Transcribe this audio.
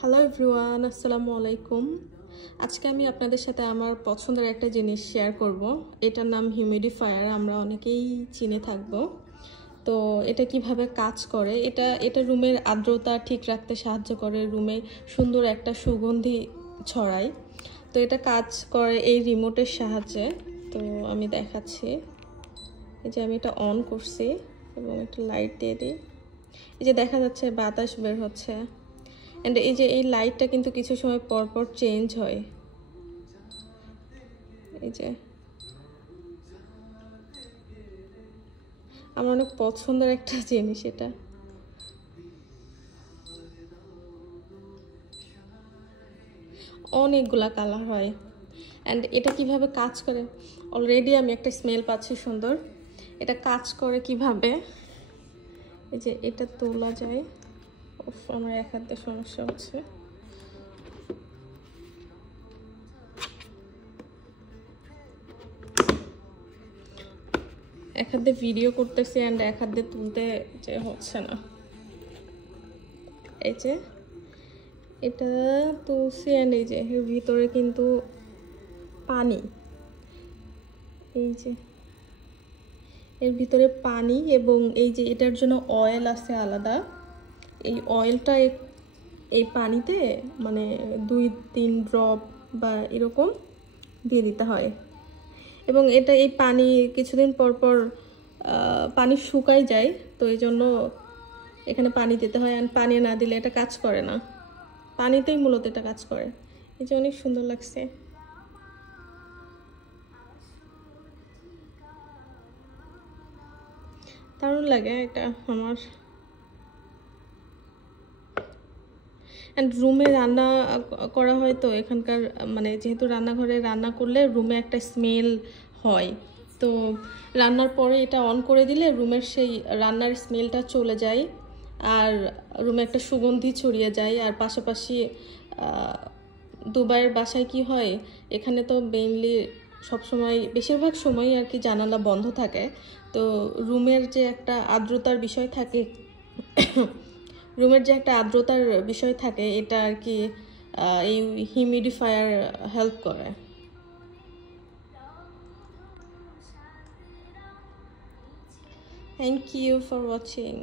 Hello everyone, আসসালামু আলাইকুম। আজকে আমি আপনাদের সাথে আমার পছন্দের একটা জিনিস শেয়ার করব। এটার নাম হিউমিডিফায়ার, আমরা অনেকেই চিনে থাকব। তো এটা কিভাবে কাজ করে, এটা রুমের আর্দ্রতা ঠিক রাখতে সাহায্য করে, রুমে সুন্দর একটা সুগন্ধি ছড়ায়। তো এটা কাজ করে এই রিমোটের সাহায্যে। তো আমি দেখাচ্ছি, এই যে আমি এটা অন করছি এবং একটা লাইট দিয়ে দিই। এই যে দেখা যাচ্ছে বাতাস বের হচ্ছে। এন্ড এই যে এই লাইটটা কিন্তু কিছু সময় পর পর চেঞ্জ হয়। এই যে আমার অনেক পছন্দের একটা জিনিস এটা। অনেকগুলা কালার হয়। অ্যান্ড এটা কিভাবে কাজ করে, অলরেডি আমি একটা স্মেল পাচ্ছি সুন্দর। এটা কাজ করে কিভাবে, এই যে এটা তোলা যায়। আমার এক হাতে সমস্যা হচ্ছে। এক হাতে ভিডিও করতেছি অ্যান্ড এক হাতে তুলতে যে হচ্ছে না। এই যে এটা তুলছি অ্যান্ড এই যে এর ভিতরে কিন্তু পানি, এই যে এর ভিতরে পানি, এবং এই যে এটার জন্য অয়েল আছে আলাদা। এই অয়েলটা এই পানিতে মানে 2-3 ড্রপ বা এরকম দিয়ে দিতে হয়। এবং এটা এই পানি কিছুদিন পর পর পানি শুকাই যায়, তো এই জন্য এখানে পানি দিতে হয়। আর পানি না দিলে এটা কাজ করে না, পানিতেই মূলত এটা কাজ করে। এই যে অনেক সুন্দর লাগছে। দারুণ লাগে এটা আমার। অ্যান্ড রুমে রান্না করা হয়, তো এখানকার মানে যেহেতু রান্নাঘরে রান্না করলে রুমে একটা স্মেল হয়, তো রান্নার পরে এটা অন করে দিলে রুমের সেই রান্নার স্মেলটা চলে যায় আর রুমে একটা সুগন্ধি ছড়িয়ে যায়। আর পাশাপাশি দুবাইয়ের বাসায় কি হয়, এখানে তো মেইনলি সবসময় বেশিরভাগ সময় আর কি জানালা বন্ধ থাকে, তো রুমের যে একটা আর্দ্রতার বিষয় থাকে রুমের যে একটা আর্দ্রতার বিষয় থাকে, এটা আর কি এই হিউমিডিফায়ার হেল্প করে। Thank you for watching.